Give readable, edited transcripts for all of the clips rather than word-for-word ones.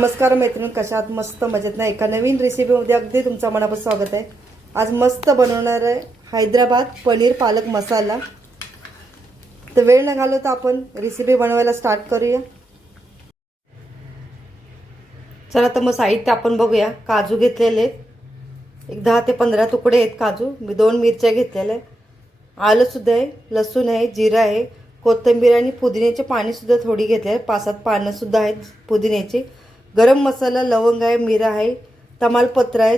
नमस्कार मैत्रिणी, कशा आहात? मस्त मजेत ना. एका नवीन रेसिपीमध्ये अगदी तुमचं मनापासून स्वागत आहे. आज मस्त बनवणार आहे हैदराबाद पनीर पालक मसाला. तर वेळ न घालवता आपण रेसिपी बनवायला स्टार्ट करूया. चला तर मग साहित्य आपण बघूया. काजू घेतलेले एक 10 ते 15 तुकडे आहेत काजू. मी 2 मिरच्या घेतलेल्या आहे. आलं सुद्धा आहे, लसूण आहे, जिरं आहे, कोथिंबीर आणि पुदिन्याचे पाणी सुद्धा थोडी घेतले आहे. 5-7 पानं सुद्धा आहेत पुदिन्याची. गरम मसाला, लवंग आहे, मिरा आहे, तमालपत्र आहे,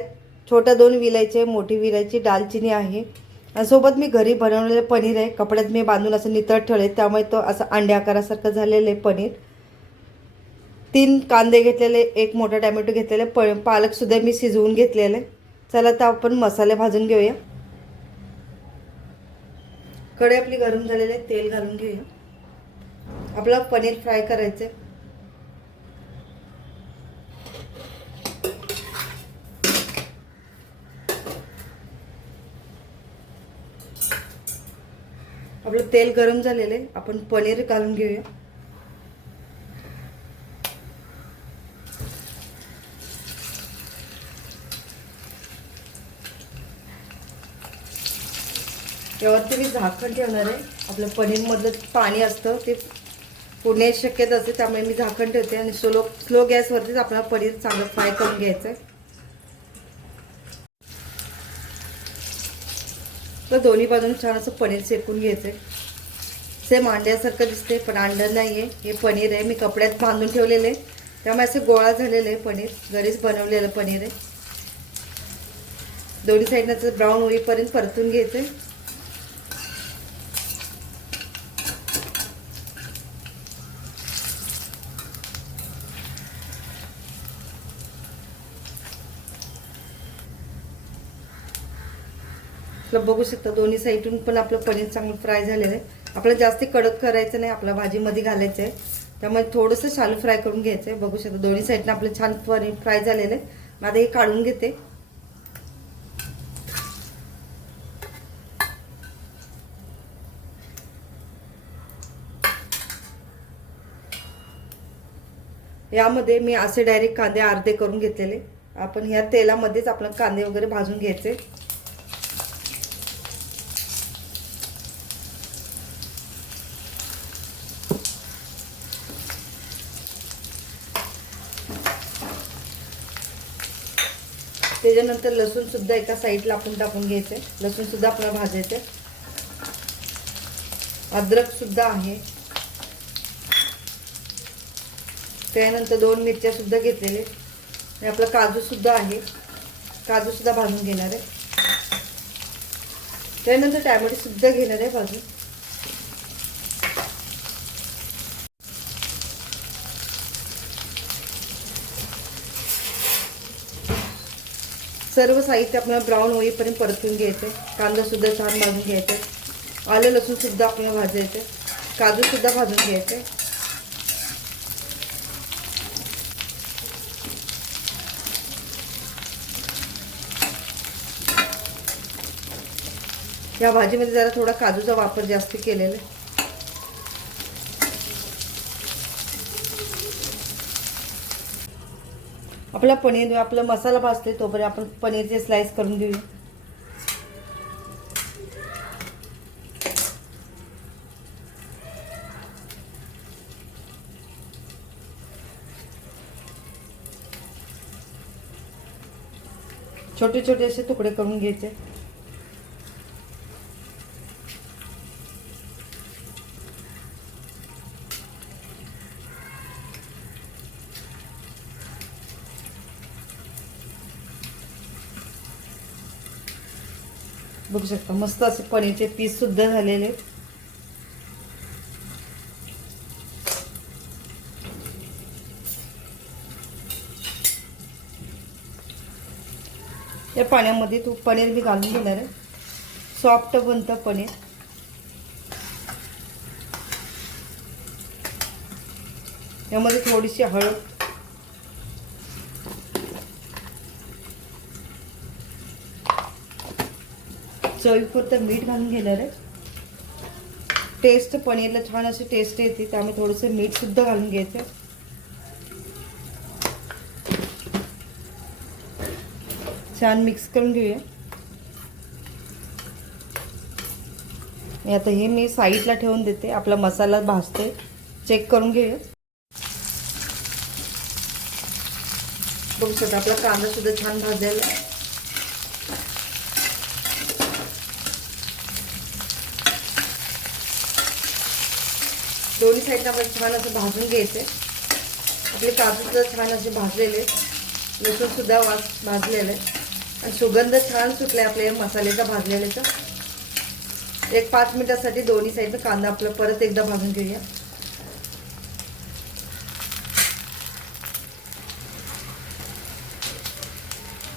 छोट्या 2 विलायची, मोठी विलायची, दालचिनी आहे आणि सोबत मी घरी बनवलेलं पनीर आहे. कपड्यात मी बांधून असं नितळत ठेवले, त्यामुळे तो असं अंडे आकारासारखं झालेलं आहे पनीर. 3 कांदे घेतलेले, 1 मोठा टोमॅटो घेतलेले, पालक सुद्धा मी शिजवून घेतलेले. चला तर आपण मसाले भाजून घेऊया. कढई आपली गरम झालेली आहे, तेल घालून घेऊया. आपलं पनीर फ्राय करायचं आहे. आपलं तेल गरम झालेलं आहे, आपण पनीर घालून घेऊया. यावरती मी झाकण ठेवणार आहे. आपलं पनीरमधलं पाणी असतं ते पुण्याची शक्यता असते, त्यामुळे मी झाकण ठेवते आणि स्लो गॅसवरतीच आपल्याला पनीर चांगलं फ्राय करून घ्यायचं आहे. तर दोन्ही बाजून छान असं पनीर शेकून घ्यायचं आहे. सेम अंड्यासारखं दिसते पण अंडं नाही आहे, हे पनीर आहे. मी कपड्यात बांधून ठेवलेलं आहे, त्यामुळे असं गोळा झालेलं आहे पनीर. घरीच बनवलेलं पनीर आहे. दोन्ही साईडनं ब्राऊन होईपर्यंत परतून घ्यायचं आहे. आपलं बघू शकता दोन्ही साईडून पण आपलं पनीर चांगलं फ्राय झालेलं आहे. आपल्याला जास्त कडक करायचं नाही, आपल्या भाजीमध्ये घालायचं आहे, त्यामुळे थोडंसं शालू फ्राय करून घ्यायचं आहे. बघू शकता दोन्ही साईडनं आपलं छान पनीर फ्राय झालेलं आहे. मग आता हे काढून घेते. यामध्ये मी असे डायरेक्ट कांदे अर्धे करून घेतलेले. आपण ह्या तेलामध्येच आपलं कांदे वगैरे भाजून घ्यायचे. त्याच्यानंतर लसूण सुद्धा एका साईडला आपण टाकून घ्यायचे. लसूण सुद्धा आपल्याला भाजायचे. अद्रक सुद्धा आहे. त्यानंतर 2 मिरच्या सुद्धा घेतलेले आणि आपला काजू सुद्धा आहे, काजू सुद्धा भाजून घेणार आहे. त्यानंतर टोमॅटो सुद्धा घेणार आहे भाजून. सर्व साहित्य आपल्याला ब्राऊन होईपर्यंत परतून घ्यायचे. कांदा सुद्धा छान भाजून घ्यायचे. आलं लसूण सुद्धा आपल्याला भाजायचे. काजू सुद्धा भाजून घ्यायचे. या भाजीमध्ये जरा थोडा काजूचा वापर जास्त केलेला आहे. आपला पनीर आपला मसाला भाजते तोपर्यंत आपण पनीरचे स्लाइस करून घेऊया. छोटे छोटे असे तुकडे करून घ्यायचे. बघू शकता मस्त असे पनीरचे पीस सुद्धा झालेले. या पाण्यामध्ये पनीर मी घालून घेणार आहे. सॉफ्ट बनतं पनीर. यामध्ये थोडीशी हळद, चवीपुरतं मीठ घालून घेणार आहे. टेस्ट पनीरला छान अशी टेस्ट येते, त्यामुळे थोडंसं मीठ सुद्धा घालून घ्यायचं. छान मिक्स करून घेऊया. आता हे मी साईडला ठेवून देते. आपला मसाला भाजते, चेक करून घेऊया. बघू शकता आपला कांदा सुद्धा छान भाजलेला आहे. दोन्ही साईडला आपण छान असं भाजून घ्यायचे. आपले काजू सुद्धा छान असे भाजलेले, लसूण सुद्धा भाजलेले आणि सुगंध छान सुटलाय आपल्या मसाल्याचा भाजलेल्याचा. एक 5 मिनिटासाठी दोन्ही साईडचा कांदा आपला परत एकदा भाजून घेऊया.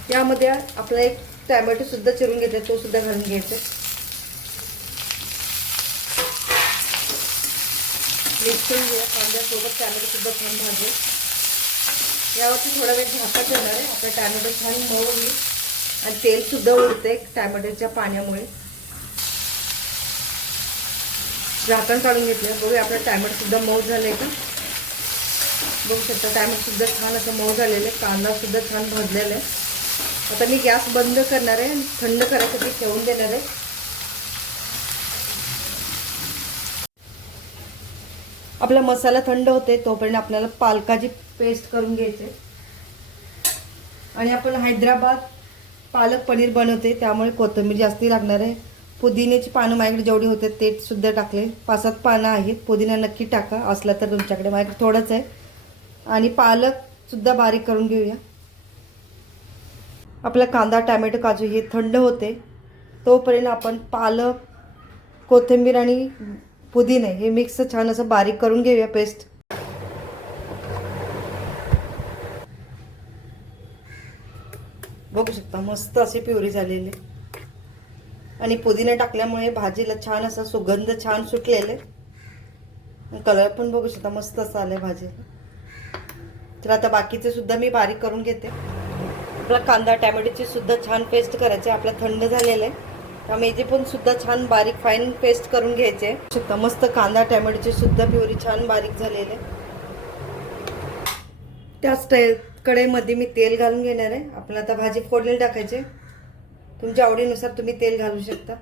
यामध्ये आपला एक टोमॅटो सुद्धा चिरून घेतला, तो सुद्धा घालून घ्यायचा. मिक्स करून घेऊया. कांद्यासोबत टोमॅटो सुद्धा छान भाजून यावरती थोडा वेळ झाकण ठेवणार आहे. आपला टोमॅटो छान मऊ होईल आणि तेल सुद्धा उडते टोमॅटोच्या पाण्यामुळे. झाकण काढून घेतलं. बघूया आपला टोमॅटो सुद्धा मऊ झाले का. बघू शकता टोमॅटो सुद्धा छान असं मऊ झालेलं आहे. कांदा सुद्धा छान भाजलेला आहे. आता मी गॅस बंद करणार आहे, थंड करायसाठी ठेवून देणार आहे. आपला मसाला थंड होते तोपर्यंत आपल्याला पालकाची पेस्ट करून घ्यायचे. आणि आपण हैदराबाद पालक पनीर बनवते त्यामुळे कोथिंबीर जास्ती लागणार आहे. पुदिन्याची पानं माझ्याकडे जेवढी होते ते सुद्धा टाकले. 5-7 पानं आहेत. पुदिना नक्की टाका असला तर तुमच्याकडे, माझ्याकडे थोडंच आहे. आणि पालक सुद्धा बारीक करून घेऊया. आपला कांदा टोमॅटो काजू हे थंड होते तोपर्यंत आपण पालक कोथिंबीर आणि पुदिना हे मिक्स छान असं बारीक करून घेऊया पेस्ट. बघू शकता मस्त अशी प्युरी झालेली आणि पुदिना टाकल्यामुळे भाजीला छान असा सुगंध छान सुटलेले. कलर पण बघू शकता मस्त असा आलाय भाजीला. तर आता बाकीचे सुद्धा मी बारीक करून घेते. आपला कांदा टोमॅटोची सुद्धा छान पेस्ट करायची. आपला थंड झालेलं आहे त्यामुळे याची पण सुद्धा छान बारीक फाईन पेस्ट करून घ्यायचे. शकता मस्त कांदा टोमॅटोची सुद्धा प्युरी छान बारीक झालेले. त्याच कढईमध्ये मी तेल घालून घेणार आहे. आपल्याला आता भाजी फोडणीला टाकायचे. तुमच्या आवडीनुसार तुम्ही तेल घालू शकता.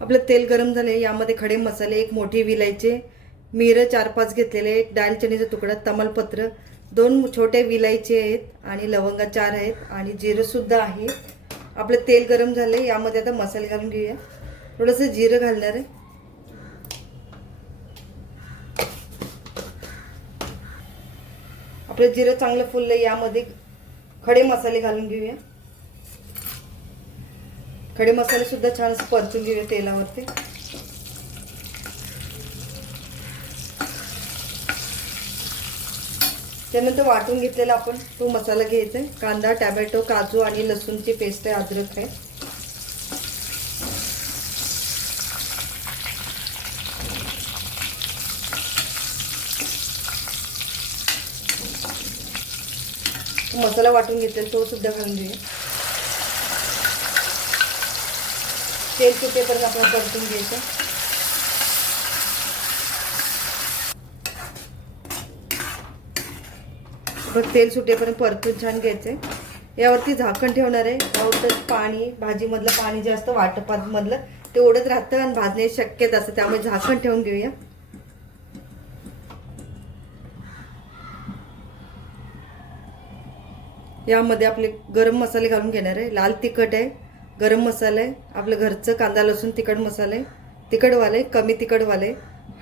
आपलं तेल गरम झाले. यामध्ये खडे मसाले, एक मोठी विलायची, मिरं 4-5 घेतलेले, एक दालचिनीचा तुकडा, तमालपत्र, 2 छोटे विलायची आहेत आणि लवंगा 4 आहेत आणि जिरं सुद्धा आहे. आपलं तेल गरम झाले. यामध्ये आता मसाले घालून घेऊया. थोडंसं जिरं घालणार आहे. आपलं जिरं चांगलं फुललं. यामध्ये खडे मसाले घालून घेऊया. खडे मसाले सुद्धा छान परतून घेऊया तेलावरती. त्यानंतर वाटून घेतलेला आपण तो मसाला घ्यायचा आहे. कांदा टोमॅटो काजू आणि लसूणची पेस्ट आहे, अद्रक आहे. मसाला वाटून घेतलेला तो सुद्धा घालून घेऊया. तेल सुटेपर्यंत आपण परतून घ्यायचं. तेल सुटेपर्यंत परतून छान घ्यायचंय. यावरती झाकण ठेवणार आहे. यावर पाणी, भाजीमधलं पाणी जे असतं वाटपामधलं ते ओढत राहतं आणि भाजण्याची शक्यता असते, त्यामुळे झाकण ठेवून घेऊया. यामध्ये आपले गरम मसाले घालून घेणार आहे. लाल तिखट आहे, गरम मसाला आहे, आपलं घरचं कांदा लसूण तिखट मसाला आहे, तिखटवाले कमी तिखटवाले,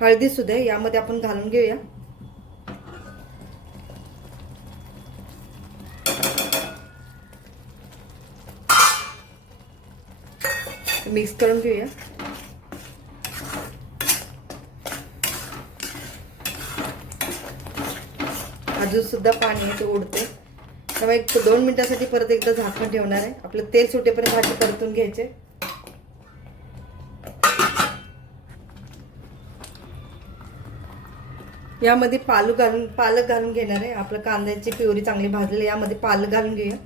हळदी सुद्धा आहे. यामध्ये आपण घालून घेऊया. मिक्स करून घेऊया. अजून सुद्धा पाणी आहे ते उडते, त्यामुळे 1-2 मिनिटांसाठी परत एकदा झाकण ठेवणार आहे. आपलं तेल सुटेपर्यंत भाजी परतून घ्यायचे. यामध्ये पालक घालून घेणार आहे. आपलं कांद्याची प्युरी चांगली भाजली. यामध्ये पालक घालून घेऊया.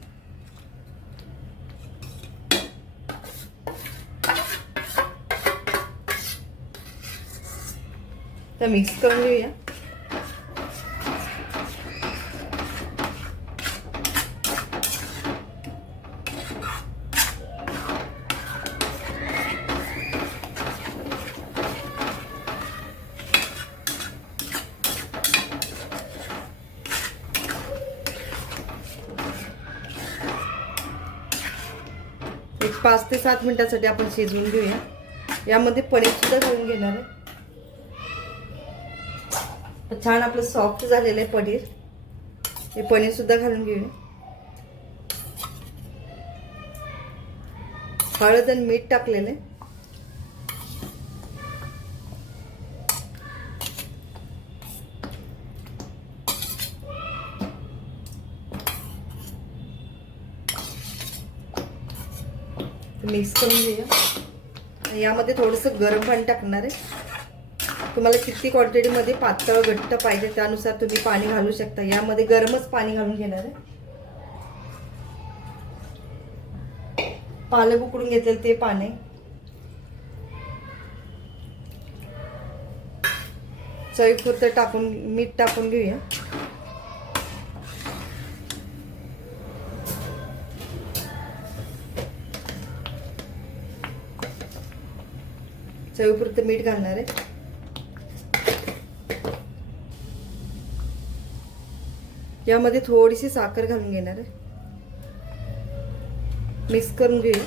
तर मिक्स करून घेऊया. एक 5 ते 7 मिनिटांसाठी आपण शिजवून घेऊया. यामध्ये पनीर सुद्धा घालून घेणार आहे. छान आपलं सॉफ्ट झालेलं आहे पनीर. हे पनीर सुद्धा घालून घेऊया. हळद आणि मीठ टाकलेलं आहे. मिक्स करून घेऊया. यामध्ये थोडंसं गरम पाणी टाकणार आहे. तुम्हाला किती क्वांटिटीमध्ये पातळ घट्ट पाहिजे त्यानुसार तुम्ही पाणी घालू शकता. यामध्ये गरमच पाणी घालून घेणार आहे. पालक उकडून घेतलेलं ते पाणी, चवीपुरतं टाकून मीठ टाकून घेऊया. चवीपुरतं मीठ घालणार आहे. यामध्ये थोडीशी साखर घालून घेणार आहे. मिक्स करून घेऊ.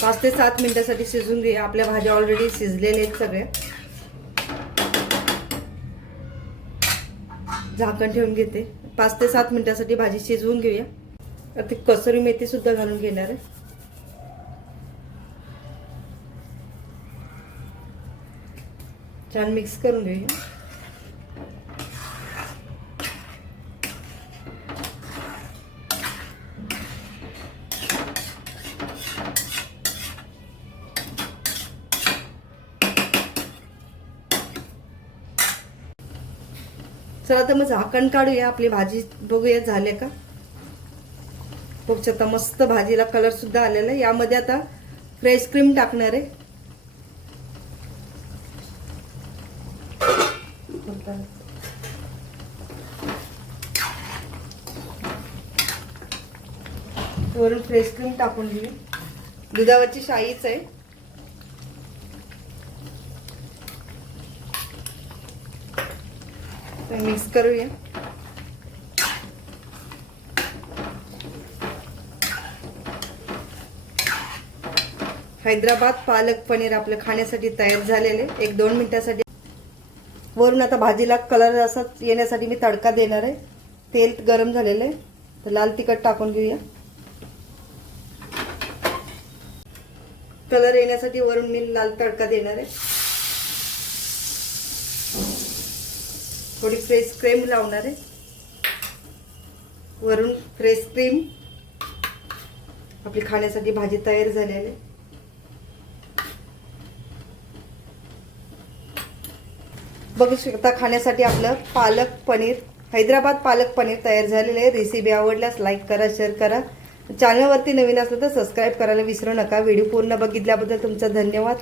5 ते 7 मिनिटांसाठी शिजून घेऊया. आपल्या भाज्या ऑलरेडी शिजलेल्या आहेत सगळ्या. झाकण ठेवून घेते. 5 ते 7 मिनिटांसाठी भाजी शिजवून घेऊया. आता कसुरी मेथी सुद्धा घालून घेणार आहे. छान मिक्स करून घेऊया. चला तर मग झाकण काढूया. आपली भाजी बघूया झाले का. बघू शकता मस्त भाजीला कलर सुद्धा आलेला आहे. यामध्ये आता फ्रेश क्रीम टाकणार आहे. वरून फ्रेश क्रीम टाकून घेऊ. दुधावरची शाईच आहे. मिक्स करूया. हैदराबाद पालक पनीर आपलं खाण्यासाठी तयार झालेले. 1-2 मिनिटांसाठी. वरून आता भाजीला कलर असा येण्यासाठी मी तडका देणार आहे. तेल गरम झालेलं आहे तर लाल तिखट टाकून घेऊया. कलर येण्यासाठी वरून मी लाल तडका देणार आहे. थोडी फ्रेश क्रीम लावणार आहे. वरून फ्रेश क्रीम. आपली खाण्यासाठी भाजी तयार झालेली आहे. बघू शकता खाण्यासाठी आपलं पालक पनीर, हैदराबाद पालक पनीर तयार झालेले आहे. रेसिपी आवडल्यास लाईक करा, शेअर करा. चॅनलवरती नवीन असलं तर सबस्क्राईब करायला विसरू नका. व्हिडिओ पूर्ण बघितल्याबद्दल तुमचा धन्यवाद.